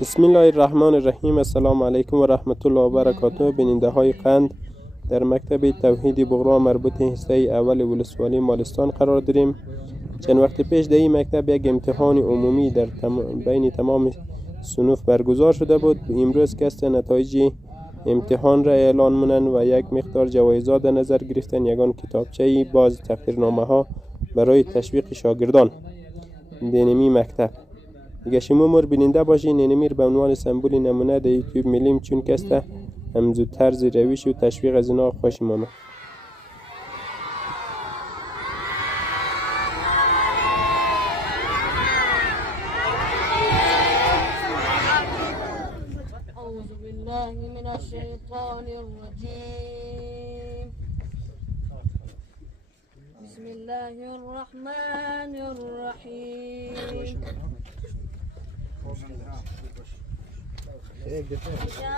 بسم الله الرحمن الرحیم. السلام علیکم و رحمت الله و برکاته. بیننده های قند، در مکتب توحید بغرا مربوط حصه اول ولسوالی مالستان قرار داریم. چند وقت پیش در این مکتب یک امتحان عمومی در بین تمام صنوف برگزار شده بود. امروز کسب نتایج امتحان را اعلان منن و یک مقدار جوایزات در نظر گرفتن، یگان کتابچه باز تقدیرنامه ها برای تشویق شاگردان دینمی مکتب. اگه شما مر بیننده باشین، نینمیر به عنوان سمبول نمونه در یوتیوب میلیم، چون کسته همزو طرز روش و تشویق از اینا خوشم آمد. أعوذ بالله من الشيطان الرجيم. بسم الله الرحمن الرحيم. إذا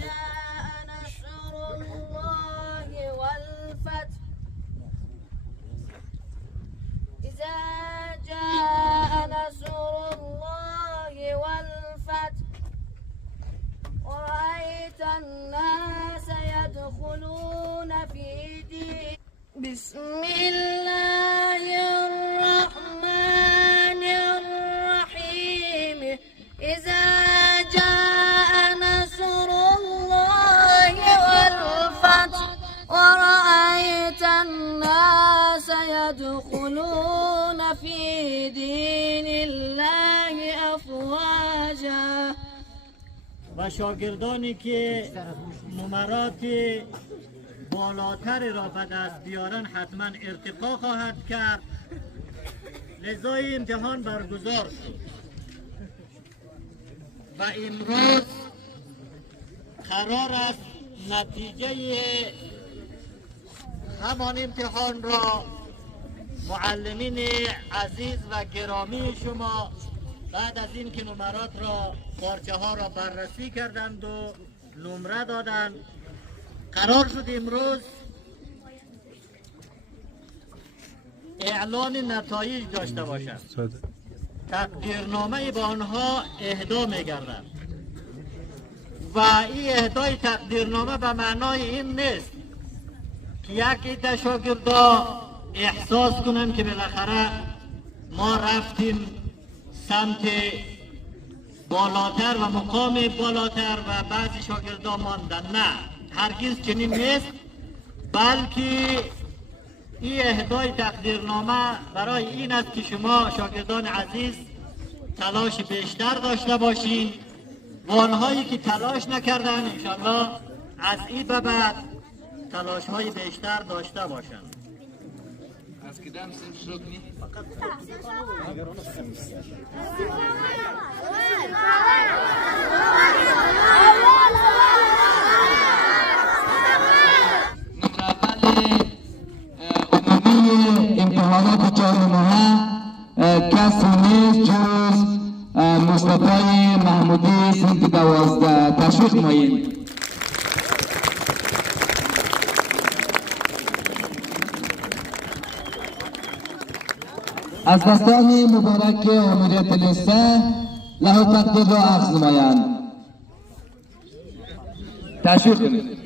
جاء نصر الله والفتح. إذا جاء نصر الله والفتح ورأيت الناس يدخلون في دين. بسم الله الرحمن الرحيم. إذا جاء نصر الله والفتح ورأيت الناس يدخلون في دين الله أفواجا. و شاگردانی که نمرات بالاتر را به دست بیارن حتما ارتقا خواهد کرد. لذا امتحان برگزار شد و امروز قرار است نتیجه همان امتحان را معلمین عزیز و گرامی شما بعد از این که نمرات را پارچه ها را بررسی کردند و نمره دادند، قرار شد امروز اعلان نتایج داشته باشند. تقدیرنامه به آنها اهدا می‌گردد و این اهدای تقدیرنامه به معنای این نیست که یکی تا شاگردا احساس کنن که بالاخره ما رفتیم سمت بالاتر و مقام بالاتر و بعضی شاگردا ماندن. نه، هرگز چنین نیست، بلکه این اهدای تقدیرنامه برای این است که شما شاگردان عزیز تلاش بیشتر داشته باشین و آنهایی که تلاش نکردن انشاءالله از این به بعد تلاش های بیشتر داشته باشند. از کدام سنف شکنی؟ امتحانات 4 ماه کسی نیست جز مصطفی محمودی سنف 12. تشویق مایین. از دستان مبارک امریت لیسته له تقدیر را اخذ نمایند. تشویق کنید.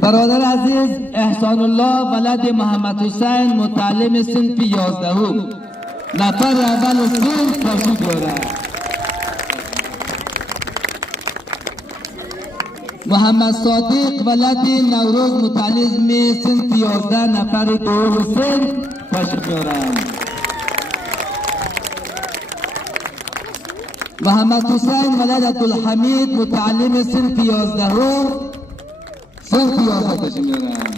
برادر عزیز احسان الله ولد محمد حسین متعلم صنف 11 نفر اول صنف تشریف دارد. محمد صادق ولد نوروز متعلم صنف 11 نفر دوم صنف تشریف دارد. محمد حسین ولد عبدالحمید متعلم صنف 11 صنف 11 تشریف دارد.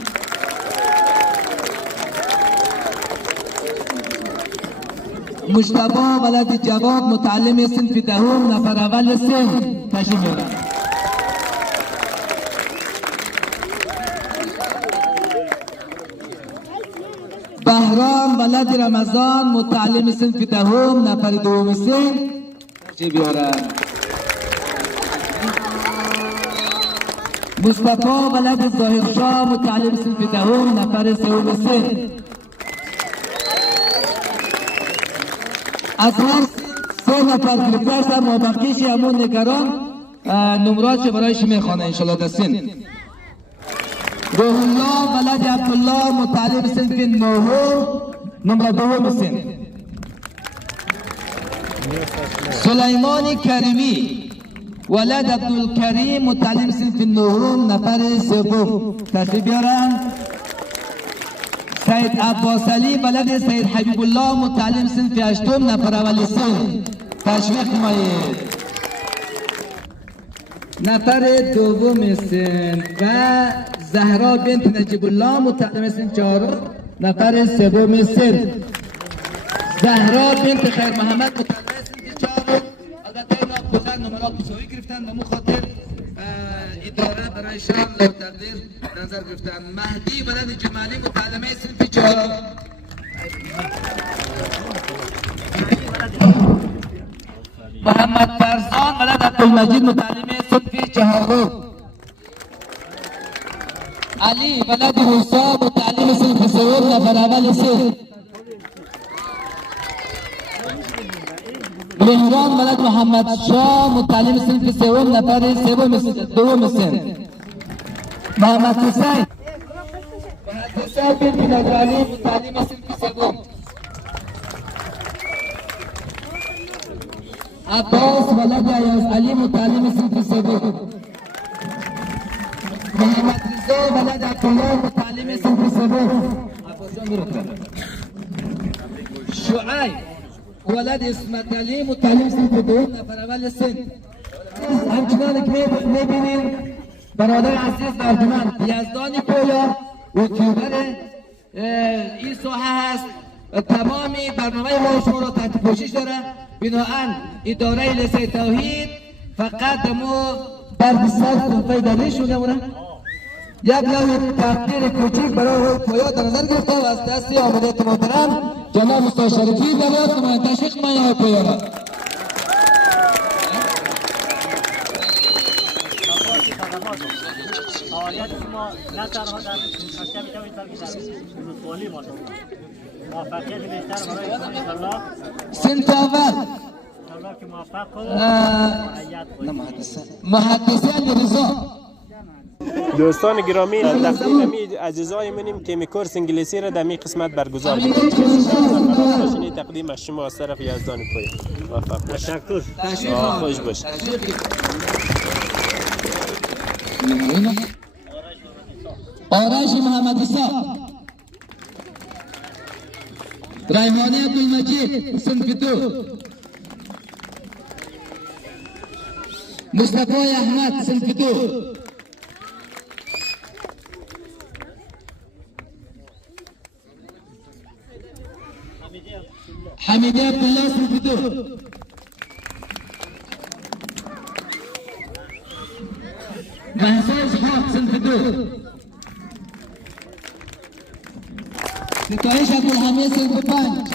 مجتبی ولد جواب متعلم صنف 10 نفر اول صنف تشریف دارد. بهرام ولد رمضان متعلم صنف 10 نفر دوم صنف چی بیارن؟ مصطفی ولد ظاهرشاه متعلم صنف دهم نفر سوم سن. از هر 3 نفر که بپرسم مابقیش همون نگران نمرات برایش میخوانه انشالله دستین. روح الله ولد عبدالله متعلم صنف نهم نمره 2 سن. سلیمان کریمی ولد عبدالکریم متعلم صنف نهم نفر 3 تشریف بیارن. سید عباس علی ولد سید حبیب الله متعلم صنف 8 نفر اول سن تشویق نمایید. نفر 2 سن و زهرا بنت نجیب الله متعلم صنف 4 نفر 3 سن. زهرا بنت خیر محمد متعلم صنف 4. البته اینا خودن نمرات مساوی گرفتن و خاطر اداره برای شهر و تقدیر نظر گرفتن. مهدی ولد جمالی متعلم صنف 4. محمد فرزان ولد عبدالمجید متعلم صنف 4. علی ولد موسی متعلم صنف 3 نفر اول سن. مهران ولد محمد شاه متعلم صنف 3 نفر 2 سن. محمد حسین بنت نجالی متعلم صنف 3. عباس ولد عیاض علی متعلم صنف 3. محمد رضا ولد عبدالله متعلم صنف 3. شعیب ولد اسمت علی متعلم صنف 2 نفر اول سن. همچنان که میبینید برادر عزیز مردمان یزدانی پویا یوتیوبر این ساحه هست. تمامی برنامه ما شما را تحت پوشش داره. بناهن اداره لیسه توحید فقط دمو بر سر فایده شده مونه یک نوع تقدیر کوچیک برای پویا در نظر گرفته و از دست آمدیت محترم جناب استاد شریفی دارد که من تشویق کنم پویا را. فعالیت ما نه تنها در مکتب میتونید بلکه در ولسوالی ما موفقیت بیشتر برای شما انشالله. سنت اول انشالله که موفق و محدثین رضا. دوستان گرامی تقدیم امی عزیزای منیم که کورس انگلیسی را در می قسمت برگزار می‌کنیم. ماشین تقدیم از شما از طرف یزدان پویا. موفق باشید. تشکر. خوش باشید. آرش محمد عیسی. ریحانه عبدالمجید صنف 2. مصطفی احمد صنف 2. حمیده عبدالله صنف 2. مهسا اسحاق صنف 2. ستایش عبدالحمید صنف 5.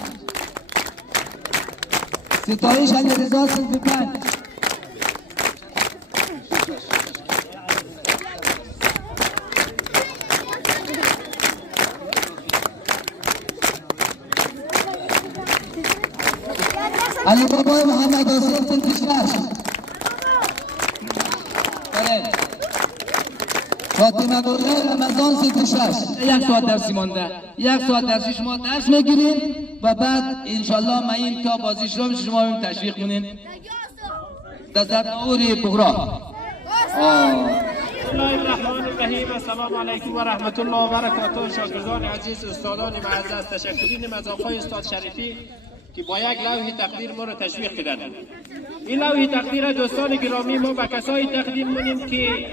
ستایش علیرضا صنف 5. علی بابای محمد حسین صنف 6. فاطمه نوره رمضان صنف 6. 1 ساعت درسی مانده. 1 ساعت درسی شما درس میگیرین و بعد انشالله ما این تا بازی شروع میشه شما هم تشویق کنین. دزد نوری بغرا. بسم الله الرحمن الرحیم. السلام علیکم و رحمت الله و برکاته. شاگردان عزیز، استادان معزز، تشکرین از آقای استاد شریفی که با یک لوح تقدیر ما را تشویق کردند. این لوح تقدیر دوستان گرامی ما به کسایی تقدیم می‌کنیم که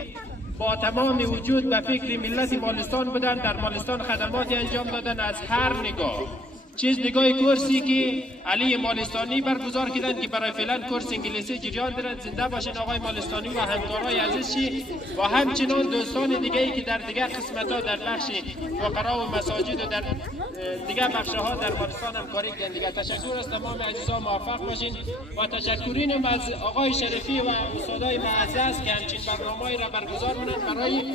با تمام وجود به فکر ملت مالستان بودن، در مالستان خدماتی انجام دادن از هر نگاه. چیز نگاه کورسی که علی مالستانی برگزار کردن که برای فعلا کورس انگلیسی جریان دارد. زنده باشین آقای مالستانی و همکارای عزیزشی و همچنان دوستان دیگه ای که در دیگه قسمت ها در بخش فقرا و مساجد و در دیگه بخش ها در مالستان همکاری کردن. دیگه تشکر از تمام عزیزان، موفق باشین و تشکرینم از آقای شریفی و استادای معزز که همچین برنامه‌ای را برگزار کنند برای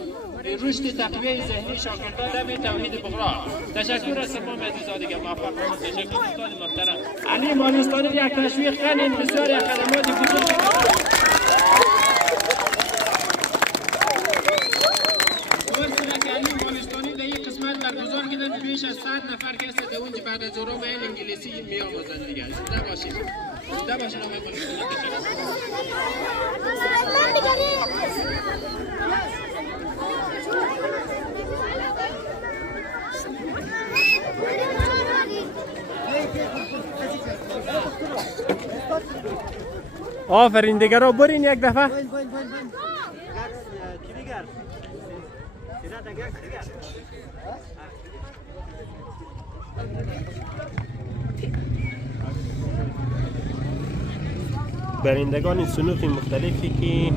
رشد تقویه ذهنی شاگردان دم توحید بغرا. تشکر از تمام عزیزان دیگه، موفق باشید. تشکر دوستان محترم. علی مالستانی یک تشویق کنیم، بسیار یک خدمات بزرگ علی مالستانی در یک قسمت برگزار کردن. بیش از 100 نفر کسی در اونجا بعد از ظهر به انگلیسی میآموزند دیگه. زنده باشید. زنده باشید آقای مالستانی. آفرین دیگه رو برین یک دفعه. برندگان صنوف مختلفی که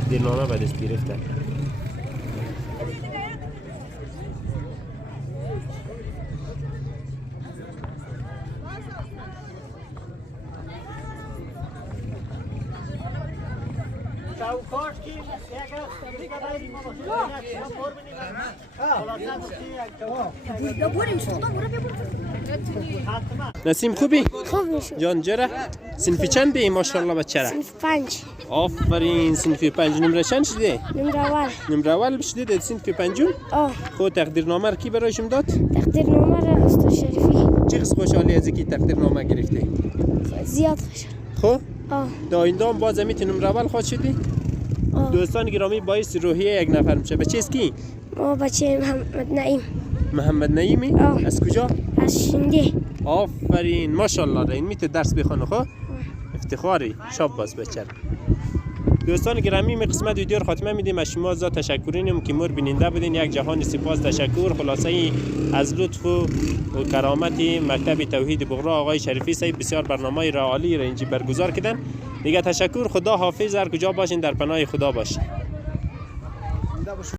تقدیرنامه به دست گرفتن. نسیم خوبی؟ خوب میشه. جان جره؟ صنفی چند بی ماشاءالله بچه را؟ صنف 5. آفرین صنفی 5. نمره چند شده؟ نمره اول. نمره اول بشده در صنفی 5؟ خود تقدیرنامه را کی برایشم داد؟ تقدیرنامه را استاد شریفی. چه قسم خوشحالی از اینکه تقدیرنامه گرفته؟ زیاد خوشحال. خب؟ در آینده هم باز میتونی نمره اول خواهد شدی؟ دوستان گرامی باعث روحیه یک نفر میشه. بچه است کی؟ بچه محمد نعیم. محمد نعیمی؟ از کجا؟ از شنگه. آفرین ماشاءالله. این میتونه درس بخونه. خب؟ افتخاری شاب باز بچه. دوستان گرامی می قسمت ویدیو رو خاتمه میدیم. از شما زیاد تشکرینم که مور بیننده بودین. یک جهان سپاس تشکر. خلاصه از لطف و کرامت مکتب توحید بغرا آقای شریفی صاحب بسیار برنامه را عالی را اینجا برگزار کردن. دیگه تشکر. خدا حافظ. هر کجا باشین در پناه خدا باشین.